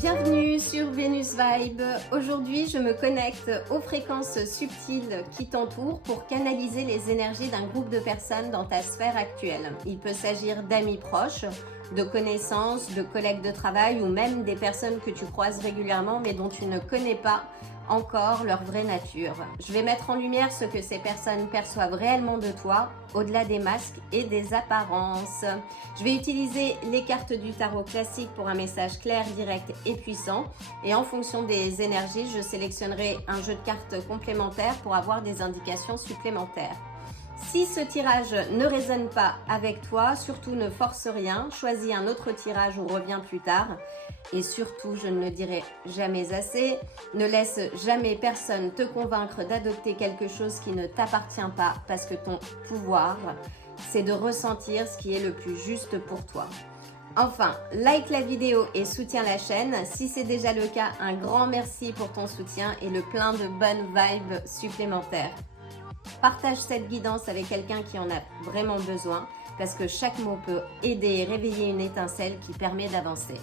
Bienvenue sur Venus Vibe. Aujourd'hui, je me connecte aux fréquences subtiles qui t'entourent pour canaliser les énergies d'un groupe de personnes dans ta sphère actuelle. Il peut s'agir d'amis proches, de connaissances, de collègues de travail ou même des personnes que tu croises régulièrement mais dont tu ne connais pas encore leur vraie nature. Je vais mettre en lumière ce que ces personnes perçoivent réellement de toi, au-delà des masques et des apparences. Je vais utiliser les cartes du tarot classique pour un message clair, direct et puissant. Et en fonction des énergies, je sélectionnerai un jeu de cartes complémentaire pour avoir des indications supplémentaires. Si ce tirage ne résonne pas avec toi, surtout ne force rien, choisis un autre tirage ou reviens plus tard. Et surtout, je ne le dirai jamais assez, ne laisse jamais personne te convaincre d'adopter quelque chose qui ne t'appartient pas parce que ton pouvoir, c'est de ressentir ce qui est le plus juste pour toi. Enfin, like la vidéo et soutiens la chaîne. Si c'est déjà le cas, un grand merci pour ton soutien et le plein de bonnes vibes supplémentaires. Partage cette guidance avec quelqu'un qui en a vraiment besoin parce que chaque mot peut aider et réveiller une étincelle qui permet d'avancer.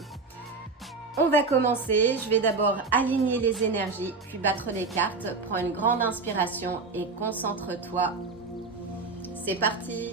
On va commencer. Je vais d'abord aligner les énergies, puis battre les cartes. Prends une grande inspiration et concentre-toi. C'est parti!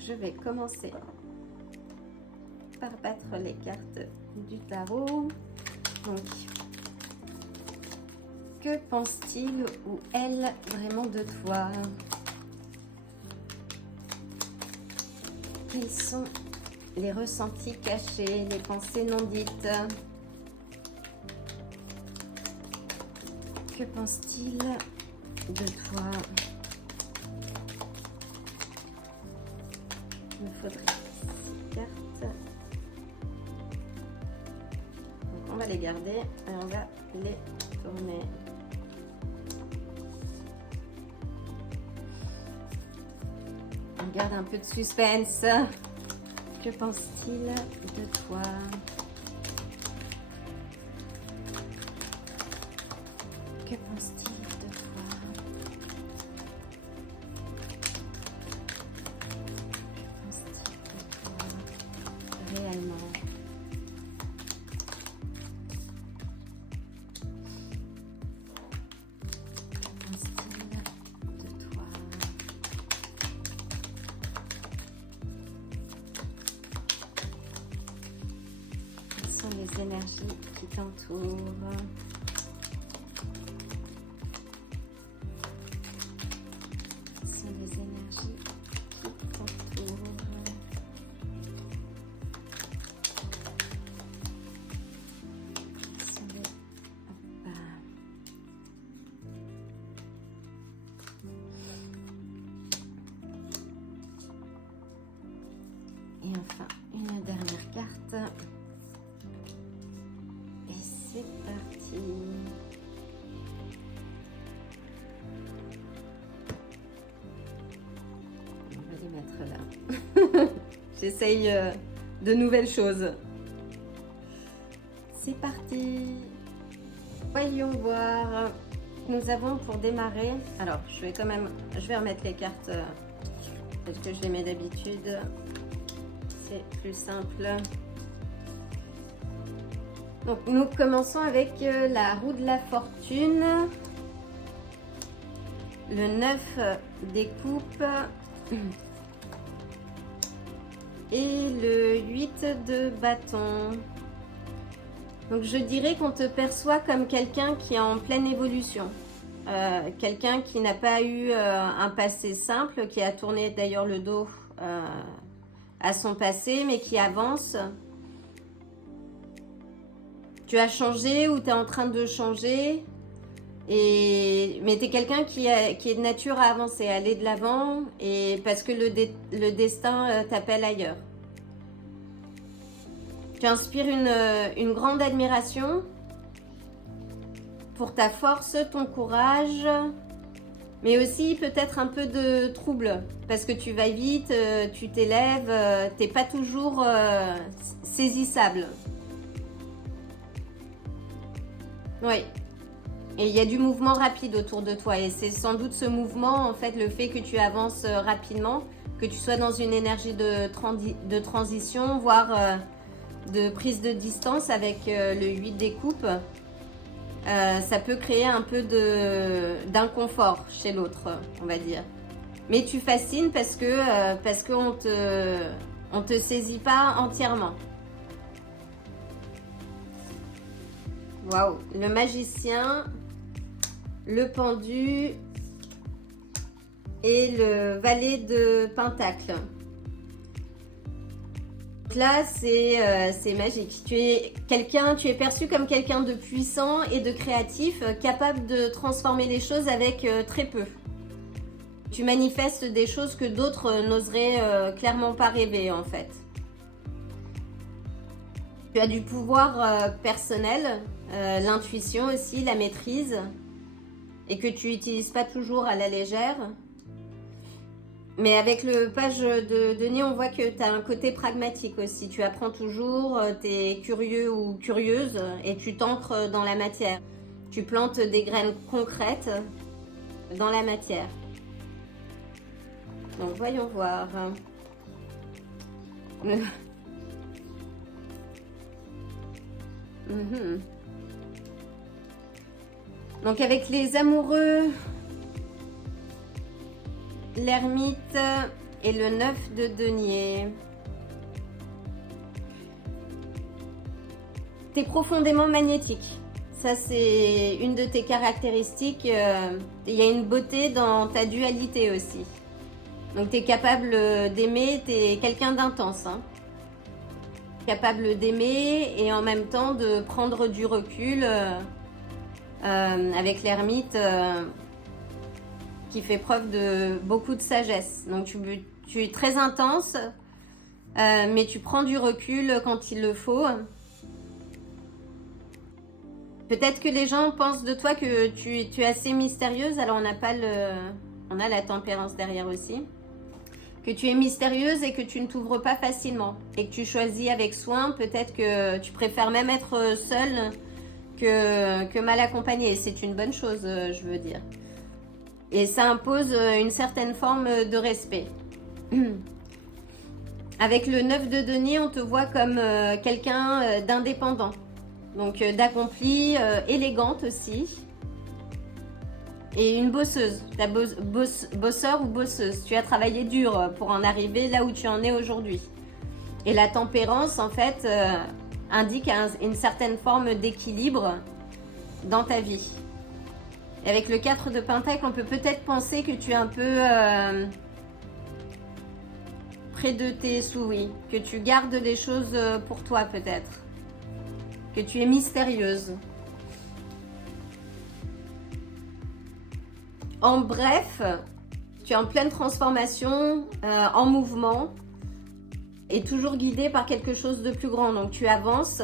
Je vais commencer par battre les cartes du tarot. Donc, que pense-t-il ou elle vraiment de toi? Quels sont les ressentis cachés, les pensées non dites? Que pense-t-il de toi? Il me faudrait 6 cartes. Donc on va les garder et on va les tourner. On garde un peu de suspense. Que pense-t-il de toi? Que pense-t-il de toi? Réellement. Que pense-t-il de toi? Quelles sont les énergies qui t'entourent? Quelles sont les énergies qui t'entourent? Et enfin, une dernière carte. Et c'est parti. On va les mettre là. J'essaye de nouvelles choses. C'est parti. Voyons voir. Nous avons pour démarrer. Alors, je vais remettre les cartes telles que je les mets d'habitude. C'est plus simple. Donc nous commençons avec la roue de la fortune, le 9 des coupes et le 8 de bâton. Donc je dirais qu'on te perçoit comme quelqu'un qui est en pleine évolution. Quelqu'un qui n'a pas eu un passé simple, qui a tourné d'ailleurs le dos à son passé, mais qui avance. Tu as changé ou tu es en train de changer, mais tu es quelqu'un qui est de nature à avancer, à aller de l'avant, et parce que le destin t'appelle ailleurs. Tu inspires une grande admiration pour ta force, ton courage, mais aussi peut-être un peu de trouble, parce que tu vas vite, tu t'élèves, t'es pas toujours saisissable. Oui. Et il y a du mouvement rapide autour de toi, et c'est sans doute ce mouvement, en fait, le fait que tu avances rapidement, que tu sois dans une énergie de transition, voire de prise de distance avec le 8 des coupes. Ça peut créer un peu d'inconfort chez l'autre, on va dire. Mais tu fascines parce qu'on te saisit pas entièrement. Waouh, le magicien, le pendu et le valet de pentacle. Là, c'est magique. Tu es perçu comme quelqu'un de puissant et de créatif, capable de transformer les choses avec très peu. Tu manifestes des choses que d'autres n'oseraient clairement pas rêver, en fait. Tu as du pouvoir personnel, l'intuition aussi, la maîtrise, et que tu n'utilises pas toujours à la légère. Mais avec le page de Denis, on voit que tu as un côté pragmatique aussi. Tu apprends toujours, tu es curieux ou curieuse et tu t'ancres dans la matière. Tu plantes des graines concrètes dans la matière. Donc voyons voir. Donc avec les amoureux, l'ermite et le 9 de denier. Tu es profondément magnétique. Ça, c'est une de tes caractéristiques. Il y a une beauté dans ta dualité aussi. Donc, tu es capable d'aimer, tu es quelqu'un d'intense. Hein. Capable d'aimer et en même temps de prendre du recul avec l'ermite. Qui fait preuve de beaucoup de sagesse. Donc tu es très intense, mais tu prends du recul quand il le faut. Peut-être que les gens pensent de toi que tu es assez mystérieuse, alors on a la tempérance derrière aussi. Que tu es mystérieuse et que tu ne t'ouvres pas facilement. Et que tu choisis avec soin, peut-être que tu préfères même être seule que mal accompagnée. C'est une bonne chose, je veux dire. Et ça impose une certaine forme de respect. Avec le 9 de denier, on te voit comme quelqu'un d'indépendant. Donc d'accompli, élégante aussi. Et une bosseuse. Bosseur ou bosseuse. Tu as travaillé dur pour en arriver là où tu en es aujourd'hui. Et la tempérance, en fait, indique une certaine forme d'équilibre dans ta vie. Et avec le 4 de pentacle, on peut peut-être penser que tu es un peu près de tes souris, que tu gardes les choses pour toi peut-être, que tu es mystérieuse. En bref, tu es en pleine transformation, en mouvement, et toujours guidée par quelque chose de plus grand. Donc tu avances,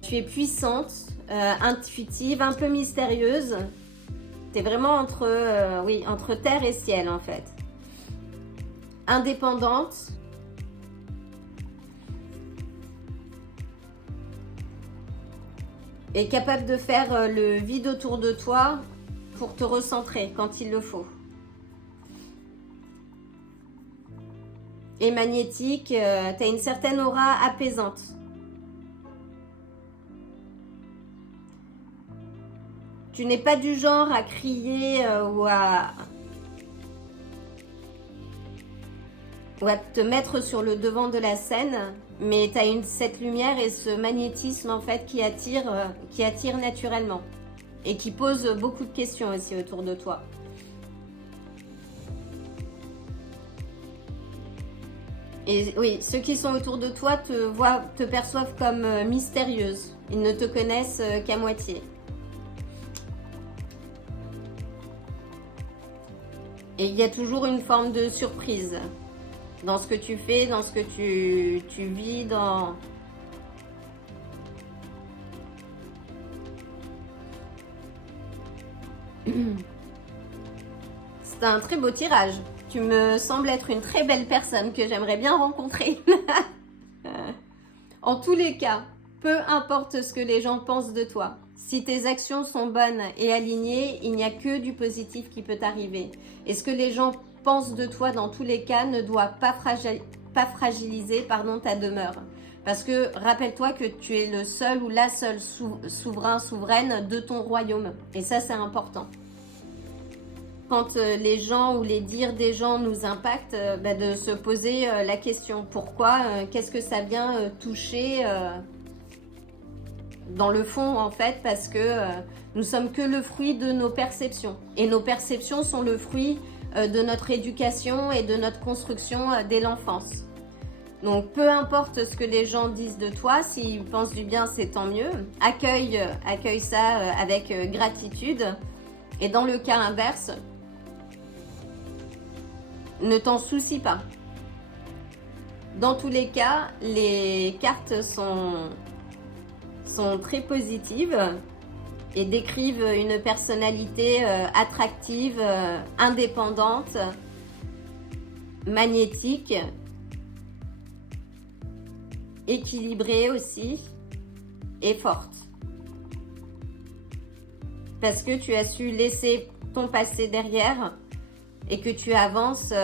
tu es puissante, intuitive, un peu mystérieuse. Tu es vraiment entre terre et ciel en fait. Indépendante. Et capable de faire le vide autour de toi pour te recentrer quand il le faut. Et magnétique, tu as une certaine aura apaisante. Tu n'es pas du genre à crier ou à te mettre sur le devant de la scène, mais tu as cette lumière et ce magnétisme en fait qui attire naturellement et qui pose beaucoup de questions aussi autour de toi. Et oui, ceux qui sont autour de toi te perçoivent comme mystérieuse. Ils ne te connaissent qu'à moitié. Et il y a toujours une forme de surprise dans ce que tu fais, dans ce que tu vis, C'est un très beau tirage. Tu me sembles être une très belle personne que j'aimerais bien rencontrer. En tous les cas, peu importe ce que les gens pensent de toi, si tes actions sont bonnes et alignées, il n'y a que du positif qui peut t'arriver. Et ce que les gens pensent de toi dans tous les cas ne doit pas fragiliser ta demeure. Parce que rappelle-toi que tu es le seul ou la seule souveraine de ton royaume. Et ça, c'est important. Quand les gens ou les dires des gens nous impactent, de se poser la question pourquoi, qu'est-ce que ça vient toucher dans le fond en fait, parce que nous sommes que le fruit de nos perceptions. Et nos perceptions sont le fruit de notre éducation et de notre construction dès l'enfance. Donc peu importe ce que les gens disent de toi, s'ils pensent du bien, c'est tant mieux. Accueille ça avec gratitude. Et dans le cas inverse, ne t'en soucie pas. Dans tous les cas, les cartes sont très positives et décrivent une personnalité attractive, indépendante, magnétique, équilibrée aussi et forte. Parce que tu as su laisser ton passé derrière et que tu avances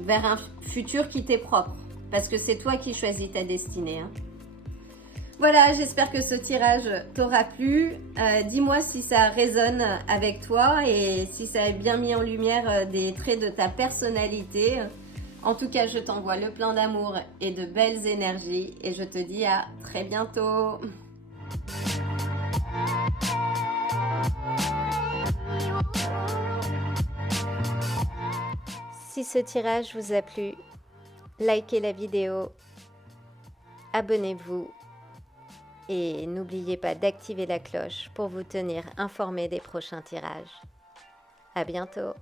vers un futur qui t'est propre. Parce que c'est toi qui choisis ta destinée. Voilà, j'espère que ce tirage t'aura plu. Dis-moi si ça résonne avec toi et si ça a bien mis en lumière des traits de ta personnalité. En tout cas, je t'envoie le plein d'amour et de belles énergies et je te dis à très bientôt. Si ce tirage vous a plu, likez la vidéo, abonnez-vous et n'oubliez pas d'activer la cloche pour vous tenir informé des prochains tirages. À bientôt!